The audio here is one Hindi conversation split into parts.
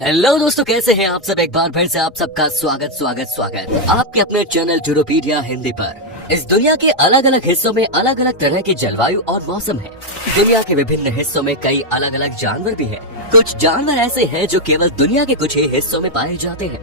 हेलो दोस्तों, कैसे हैं आप सब। एक बार फिर से आप सबका स्वागत आपके अपने चैनल जुरोपीडिया हिंदी पर। इस दुनिया के अलग अलग हिस्सों में अलग अलग तरह की जलवायु और मौसम है। दुनिया के विभिन्न हिस्सों में कई अलग अलग जानवर भी हैं। कुछ जानवर ऐसे हैं जो केवल दुनिया के कुछ ही हिस्सों में पाए जाते हैं,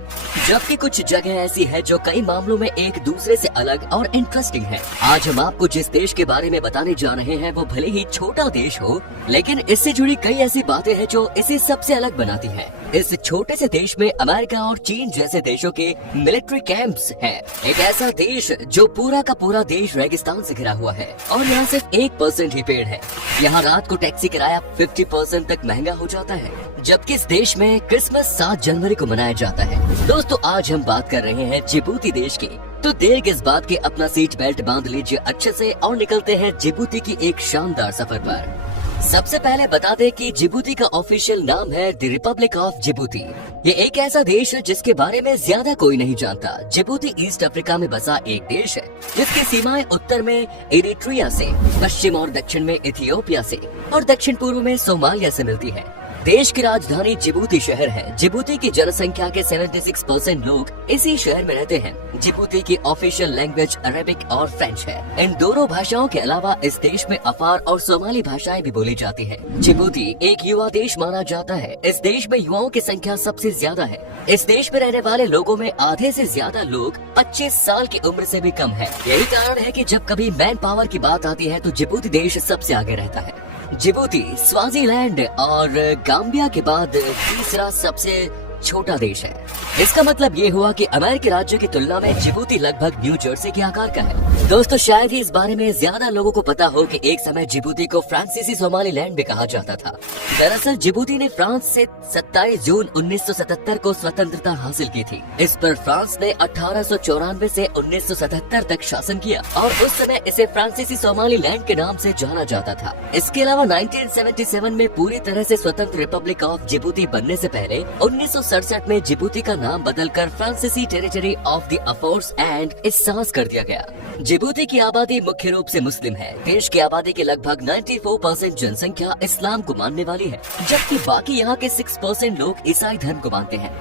जबकि कुछ जगह ऐसी है जो कई मामलों में एक दूसरे से अलग और इंटरेस्टिंग है। आज हम आपको जिस देश के बारे में बताने जा रहे हैं वो भले ही छोटा देश हो, लेकिन इससे जुड़ी कई ऐसी बातें हैं जो इसे सबसे अलग बनाती है। इस छोटे से देश में अमेरिका और चीन जैसे देशों के मिलिट्री कैंप्स हैं। एक ऐसा देश जो पूरा का पूरा देश रेगिस्तान से घिरा हुआ है और यहाँ सिर्फ 1% ही पेड़ है। यहाँ रात को टैक्सी किराया 50% तक महंगा हो जाता है, जबकि इस देश में क्रिसमस 7 जनवरी को मनाया जाता है। दोस्तों, आज हम बात कर रहे हैं जिबूती देश की। तो देर किस बात की, अपना सीट बेल्ट बांध लीजिए अच्छे से और निकलते हैं जिबूती की एक शानदार सफर पर। सबसे पहले बता दें कि जिबूती का ऑफिशियल नाम है द रिपब्लिक ऑफ जिबूती। ये एक ऐसा देश है जिसके बारे में ज्यादा कोई नहीं जानता। जिबूती ईस्ट अफ्रीका में बसा एक देश है जिसकी सीमाएं उत्तर में इरिट्रिया से, पश्चिम और दक्षिण में इथियोपिया से और दक्षिण पूर्व में सोमालिया से मिलती है। देश की राजधानी जिबूती शहर है। जिबूती की जनसंख्या के 76% लोग इसी शहर में रहते हैं। जिबूती की ऑफिशियल लैंग्वेज अरेबिक और फ्रेंच है। इन दोनों भाषाओं के अलावा इस देश में अफार और सोमाली भाषाएं भी बोली जाती हैं। जिबूती एक युवा देश माना जाता है। इस देश में युवाओं की संख्या सबसे ज्यादा है। इस देश में रहने वाले लोगों में आधे से ज्यादा लोग 25 साल की उम्र से भी कम है। यही कारण है कि जब कभी मैन पावर की बात आती है तो जिबूती देश सबसे आगे रहता है। जिबूती स्वाजीलैंड और गाम्बिया के बाद तीसरा सबसे छोटा देश है। इसका मतलब ये हुआ कि अमेरिकी राज्य की तुलना में जिबूती लगभग न्यू जर्सी के आकार का है। दोस्तों, शायद ही इस बारे में ज्यादा लोगों को पता हो कि एक समय जिबूती को फ्रांसीसी सोमालीलैंड भी कहा जाता था। दरअसल जिबूती ने फ्रांस से 27 जून 1977 को स्वतंत्रता हासिल की थी। इस पर फ्रांस ने 1894 से 1977 तक शासन किया और उस समय इसे फ्रांसीसी सोमालीलैंड के नाम से जाना जाता था। इसके अलावा 1977 में पूरी तरह से स्वतंत्र रिपब्लिक ऑफ जिबूती बनने से पहले 1967 में जिबूती का नाम बदलकर फ्रांसीसी टेरिटरी ऑफ द अफोर्स एंड इस्सास कर दिया गया। जिबूती की आबादी मुख्य रूप से मुस्लिम है। देश की आबादी के लगभग 94% जनसंख्या इस्लाम को मानने वाली है, जबकि बाकी यहाँ के 6% लोग ईसाई धर्म को मानते हैं।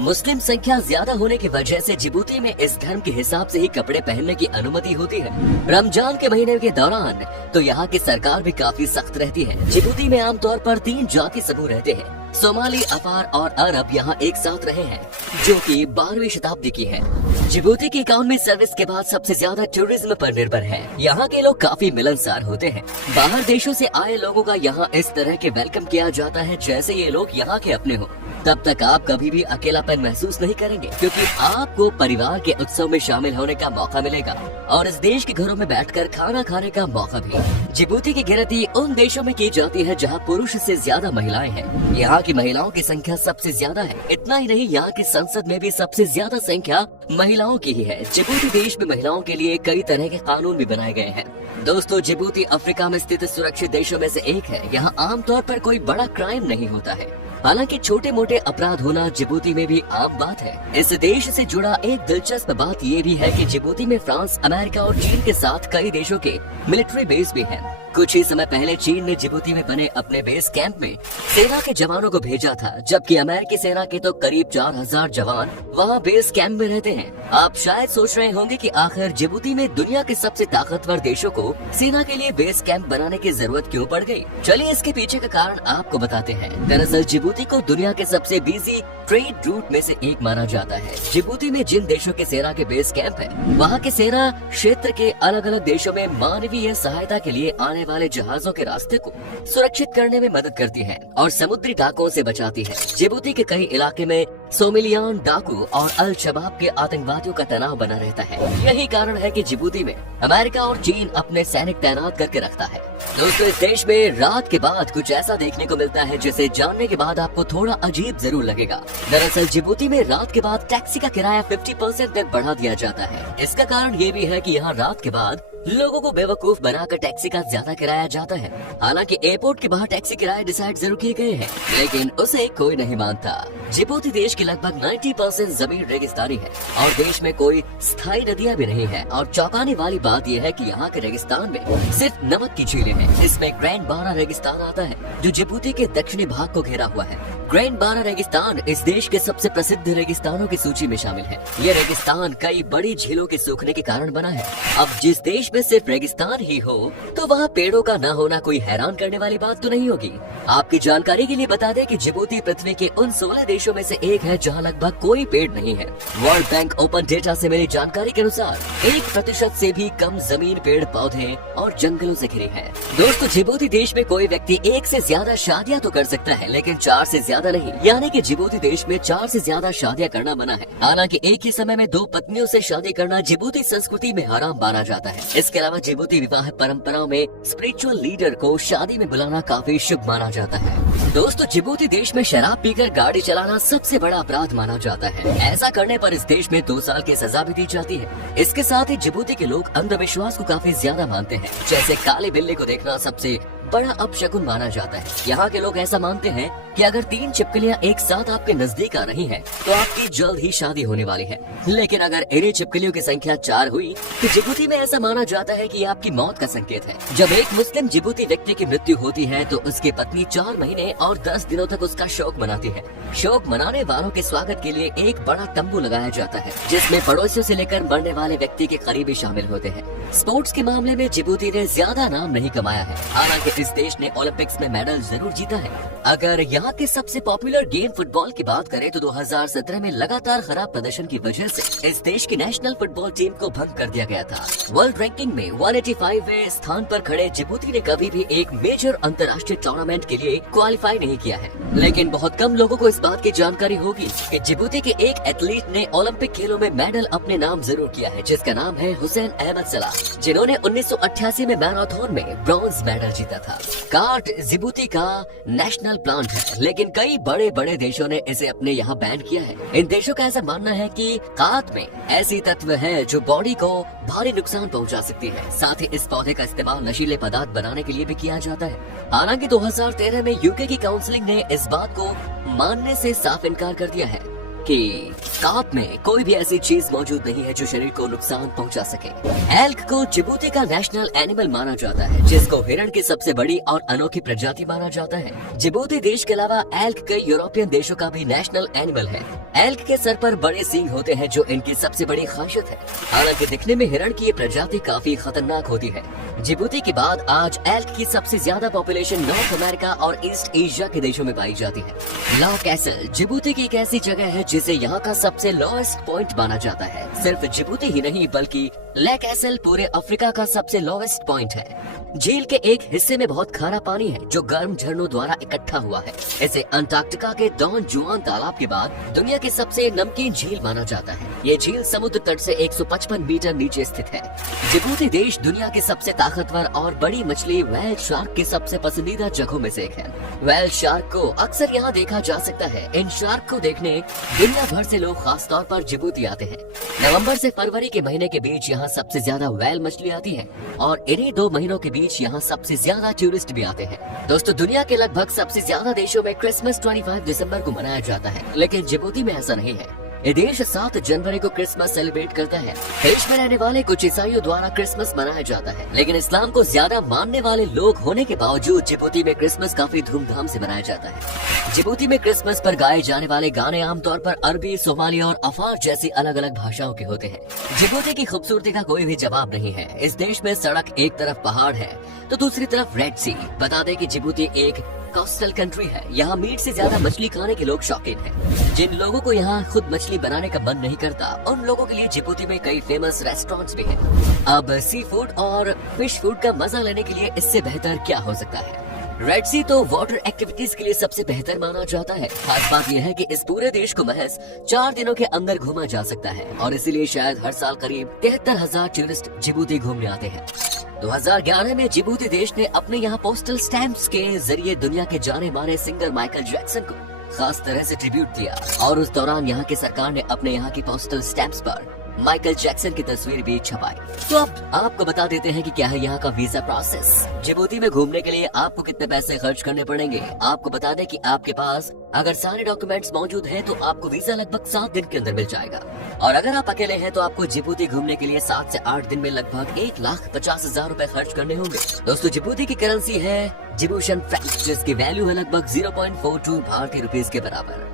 मुस्लिम संख्या ज्यादा होने की वजह से जिबूती में इस धर्म के हिसाब से ही कपड़े पहनने की अनुमति होती है। रमजान के महीने के दौरान तो यहाँ की सरकार भी काफी सख्त रहती है। जिबूती में आमतौर पर 3 जाति समूह रहते हैं। सोमाली, अफार और अरब यहाँ एक साथ रहे हैं, जो कि 12वीं शताब्दी की है। जिबूती की इकोनॉमी सर्विस के बाद सबसे ज्यादा टूरिज्म पर निर्भर है। यहाँ के लोग काफी मिलनसार होते हैं। बाहर देशों से आए लोगों का यहाँ इस तरह के वेलकम किया जाता है जैसे ये लोग यहाँ के अपने हो। तब तक आप कभी भी अकेलापन महसूस नहीं करेंगे, क्योंकि आपको परिवार के उत्सव में शामिल होने का मौका मिलेगा और इस देश के घरों में बैठकर खाना खाने का मौका भी। जिबूती की गिनती उन देशों में की जाती है जहां पुरुष से ज्यादा महिलाएं हैं। यहाँ की महिलाओं की संख्या सबसे ज्यादा है। इतना ही नहीं, यहाँ की संसद में भी सबसे ज्यादा संख्या महिलाओं की ही है। जिबूती देश में महिलाओं के लिए कई तरह के कानून भी बनाए गए हैं। दोस्तों, जिबूती अफ्रीका में स्थित सुरक्षित देशों में से एक है। यहाँ आमतौर पर कोई बड़ा क्राइम नहीं होता है। हालांकि छोटे मोटे अपराध होना जिबूती में भी आम बात है। इस देश से जुड़ा एक दिलचस्प बात ये भी है कि जिबूती में फ्रांस, अमेरिका और चीन के साथ कई देशों के मिलिट्री बेस भी हैं। कुछ ही समय पहले चीन ने जिबूती में बने अपने बेस कैंप में सेना के जवानों को भेजा था, जबकि अमेरिकी सेना के तो करीब 4000 जवान वहां बेस कैंप में रहते हैं। आप शायद सोच रहे होंगे कि आखिर जिबूती में दुनिया के सबसे ताकतवर देशों को सेना के लिए बेस कैंप बनाने की जरूरत क्यों पड़ गई? चलिए इसके पीछे का कारण आपको बताते हैं। दरअसल जिबूती को दुनिया के सबसे बिजी ट्रेड रूट में से एक माना जाता है। जिबूती में जिन देशों के सेना के बेस कैंप है, वहाँ के सेना क्षेत्र के अलग अलग देशों में मानवीय सहायता के लिए आने वाले जहाजों के रास्ते को सुरक्षित करने में मदद करती है और समुद्री डाकुओं से बचाती है। जिबूती के कई इलाके में सोमालियान डाकू और अल शबाब के आतंकवादियों का तनाव बना रहता है। यही कारण है कि जिबूती में अमेरिका और चीन अपने सैनिक तैनात करके रखता है। दोस्तों, इस देश में रात के बाद कुछ ऐसा देखने को मिलता है जिसे जानने के बाद आपको थोड़ा अजीब जरूर लगेगा। दरअसल जिबूती में रात के बाद टैक्सी का किराया 50% तक बढ़ा दिया जाता है। इसका कारण ये भी है कि यहाँ रात के बाद लोगों को बेवकूफ बनाकर टैक्सी का ज्यादा किराया जाता है। हालांकि एयरपोर्ट के बाहर टैक्सी किराए डिसाइड जरूर किए गए हैं, लेकिन उसे कोई नहीं मानता। जिबूती देश की लगभग 90% जमीन रेगिस्तानी है और देश में कोई स्थायी नदियां भी नहीं है। और चौंकाने वाली बात यह है कि यहाँ के रेगिस्तान में सिर्फ नमक की झीलें हैं। इसमें ग्रैंड बारा रेगिस्तान आता है जो जिबूती के दक्षिणी भाग को घेरा हुआ है। ग्रैंड बारा रेगिस्तान इस देश के सबसे प्रसिद्ध रेगिस्तानों की सूची में शामिल है। ये रेगिस्तान कई बड़ी झीलों के सूखने के कारण बना है। अब जिस देश में सिर्फ रेगिस्तान ही हो तो वहाँ पेड़ों का न होना कोई हैरान करने वाली बात तो नहीं होगी। आपकी जानकारी के लिए बता दें कि जिबूती पृथ्वी के उन 16 देशों में से एक है जहाँ लगभग कोई पेड़ नहीं है। वर्ल्ड बैंक ओपन डेटा से मिली जानकारी के अनुसार 1% से भी कम जमीन पेड़ पौधे और जंगलों से घिरी है। दोस्तों, जिबूती देश में कोई व्यक्ति 1 से ज्यादा शादियां तो कर सकता है लेकिन 4 से ज्यादा नहीं, यानी कि जिबूती देश में 4 से ज्यादा शादियां करना मना है। हालांकि एक ही समय में 2 पत्नियों से शादी करना जिबूती संस्कृति में हराम माना जाता है। इसके अलावा जिबूती विवाह परंपराओं में स्पिरिचुअल लीडर को शादी में बुलाना काफी शुभ माना जाता है। दोस्तों, जिबूती देश में शराब पीकर गाड़ी चलाना सबसे बड़ा अपराध माना जाता है। ऐसा करने पर इस देश में 2 साल की सजा भी दी जाती है। इसके साथ ही जिबूती के लोग अंधविश्वास को काफी ज्यादा मानते हैं, जैसे काले बिल्ली को देखना सबसे बड़ा अपशकुन माना जाता है। यहाँ के लोग ऐसा मानते हैं कि अगर 3 छिपकलियाँ एक साथ आपके नजदीक आ रही हैं, तो आपकी जल्द ही शादी होने वाली है। लेकिन अगर इन्हीं छिपकलियों की संख्या 4 हुई तो जिबूती में ऐसा माना जाता है कि ये आपकी मौत का संकेत है। जब एक मुस्लिम जिबूती व्यक्ति की मृत्यु होती है तो उसकी पत्नी 4 महीने और 10 दिनों तक उसका शोक मनाती है। शोक मनाने वालों के स्वागत के लिए एक बड़ा तंबू लगाया जाता है जिसमें पड़ोसियों से लेकर मरने वाले व्यक्ति के करीबी शामिल होते हैं। स्पोर्ट्स के मामले में जिबूती ने ज्यादा नाम नहीं कमाया है, हालांकि इस देश ने ओलंपिक्स में मेडल जरूर जीता है। अगर यहाँ के सबसे पॉपुलर गेम फुटबॉल की बात करें तो 2017 में लगातार खराब प्रदर्शन की वजह से इस देश की नेशनल फुटबॉल टीम को भंग कर दिया गया था। वर्ल्ड रैंकिंग में 185वें स्थान पर खड़े जिबूती ने कभी भी एक मेजर अंतर्राष्ट्रीय टूर्नामेंट के लिए क्वालिफाई नहीं किया है। लेकिन बहुत कम लोगों को इस बात की जानकारी होगी कि जिबूती के एक एथलीट ने ओलंपिक खेलों में मेडल अपने नाम जरूर किया है, जिसका नाम है हुसैन अहमद सलाह, जिन्होंने 1988 में मैराथन में ब्रॉन्ज मेडल जीता था। काठ जिबूती का नेशनल प्लांट है, लेकिन कई बड़े बड़े देशों ने इसे अपने यहाँ बैन किया है। इन देशों का ऐसा मानना है कि काठ में ऐसी तत्व है जो बॉडी को भारी नुकसान पहुँचा सकती है। साथ ही इस पौधे का इस्तेमाल नशीले पदार्थ बनाने के लिए भी किया जाता है। हालांकि 2013 में यूके की काउंसिलिंग ने इस बात को मानने से साफ इनकार कर दिया है कि काठ में कोई भी ऐसी चीज मौजूद नहीं है जो शरीर को नुकसान पहुंचा सके। एल्क को जिबूती का नेशनल एनिमल माना जाता है, जिसको हिरण की सबसे बड़ी और अनोखी प्रजाति माना जाता है। जिबूती देश के अलावा एल्क कई यूरोपियन देशों का भी नेशनल एनिमल है। एल्क के सर पर बड़े सींग होते हैं जो इनकी सबसे बड़ी खासियत है। हालांकि दिखने में हिरण की ये प्रजाति काफी खतरनाक होती है। जिबूती के बाद आज एल्क की सबसे ज्यादा पॉपुलेशन नॉर्थ अमेरिका और ईस्ट एशिया के देशों में पाई जाती है। ला कैसल जिबूती की एक ऐसी जगह है जिसे यहाँ का सबसे लोएस्ट पॉइंट माना जाता है। सिर्फ जिबूती ही नहीं बल्कि ला कैसल पूरे अफ्रीका का सबसे लोएस्ट पॉइंट है। झील के एक हिस्से में बहुत खारा पानी है जो गर्म झरनों द्वारा इकट्ठा हुआ है। इसे अंटार्कटिका के डॉन जुआन तालाब के बाद दुनिया की सबसे नमकीन झील माना जाता है। ये झील समुद्र तट से 155 मीटर नीचे स्थित है। जिबूती देश दुनिया की सबसे ताकतवर और बड़ी मछली व्हेल शार्क की सबसे पसंदीदा जगहों में से एक है। व्हेल शार्क को अक्सर यहाँ देखा जा सकता है। इन शार्क को देखने दुनिया भर से लोग खास तौर पर जिबूती आते हैं। नवंबर से फरवरी के महीने के बीच यहाँ सबसे ज्यादा व्हेल मछली आती है और इन्हीं 2 महीनों के बीच यहाँ सबसे ज्यादा टूरिस्ट भी आते हैं। दोस्तों, दुनिया के लगभग सबसे ज्यादा देशों में क्रिसमस 25 दिसंबर को मनाया जाता है, लेकिन जिबूती में ऐसा नहीं है। ये देश 7 जनवरी को क्रिसमस सेलिब्रेट करता है। देश में रहने वाले कुछ ईसाइयों द्वारा क्रिसमस मनाया जाता है, लेकिन इस्लाम को ज्यादा मानने वाले लोग होने के बावजूद जिबूती में क्रिसमस काफी धूमधाम से मनाया जाता है। जिबूती में क्रिसमस पर गाए जाने वाले गाने आमतौर पर अरबी, सोमाली और अफार जैसी अलग अलग भाषाओं के होते हैं। जिबूती की खूबसूरती का कोई भी जवाब नहीं है। इस देश में सड़क एक तरफ पहाड़ है तो दूसरी तरफ रेड सी। बता दें कि जिबूती एक कोस्टल कंट्री है। यहाँ मीट से ज्यादा मछली खाने के लोग शौकीन हैं। जिन लोगों को यहाँ खुद मछली बनाने का मन नहीं करता, उन लोगों के लिए जिबूती में कई फेमस रेस्टोरेंट्स भी हैं। अब सी फूड और फिश फूड का मजा लेने के लिए इससे बेहतर क्या हो सकता है। रेड सी तो वाटर एक्टिविटीज के लिए सबसे बेहतर माना जाता है। खास बात यह है कि इस पूरे देश को महज 4 दिनों के अंदर घूमा जा सकता है और इसीलिए शायद हर साल करीब 73,000 टूरिस्ट जिबूती घूमने आते हैं। 2011 में जिबूती देश ने अपने यहाँ पोस्टल स्टैम्प्स के जरिए दुनिया के जाने माने सिंगर माइकल जैक्सन को खास तरह से ट्रिब्यूट दिया और उस दौरान यहाँ की सरकार ने अपने यहाँ की पोस्टल स्टैम्प्स पर माइकल जैक्सन की तस्वीर भी छपाई। तो अब आपको बता देते हैं कि क्या है यहाँ का वीजा प्रोसेस। जिबूती में घूमने के लिए आपको कितने पैसे खर्च करने पड़ेंगे। आपको बता दें कि आपके पास अगर सारे डॉक्यूमेंट्स मौजूद हैं तो आपको वीजा लगभग 7 दिन के अंदर मिल जाएगा। और अगर आप अकेले हैं तो आपको जिबूती घूमने के लिए 7 से 8 दिन में लगभग 1,50,000 रुपए खर्च करने होंगे। दोस्तों जिबूती की करेंसी है जिबूशन फ्रैंक, जिसकी वैल्यू है लगभग 0.42 भारतीय रुपीज के बराबर।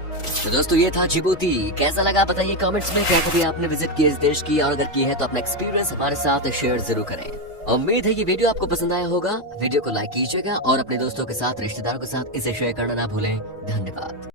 तो दोस्तों ये था जिबूती। कैसा लगा बताइए कमेंट्स में। क्या कभी आपने विजिट किया इस देश की, और अगर की है तो अपना एक्सपीरियंस हमारे साथ शेयर जरूर करें। उम्मीद है ये वीडियो आपको पसंद आया होगा। वीडियो को लाइक कीजिएगा और अपने दोस्तों के साथ, रिश्तेदारों के साथ इसे शेयर करना ना भूलें। धन्यवाद।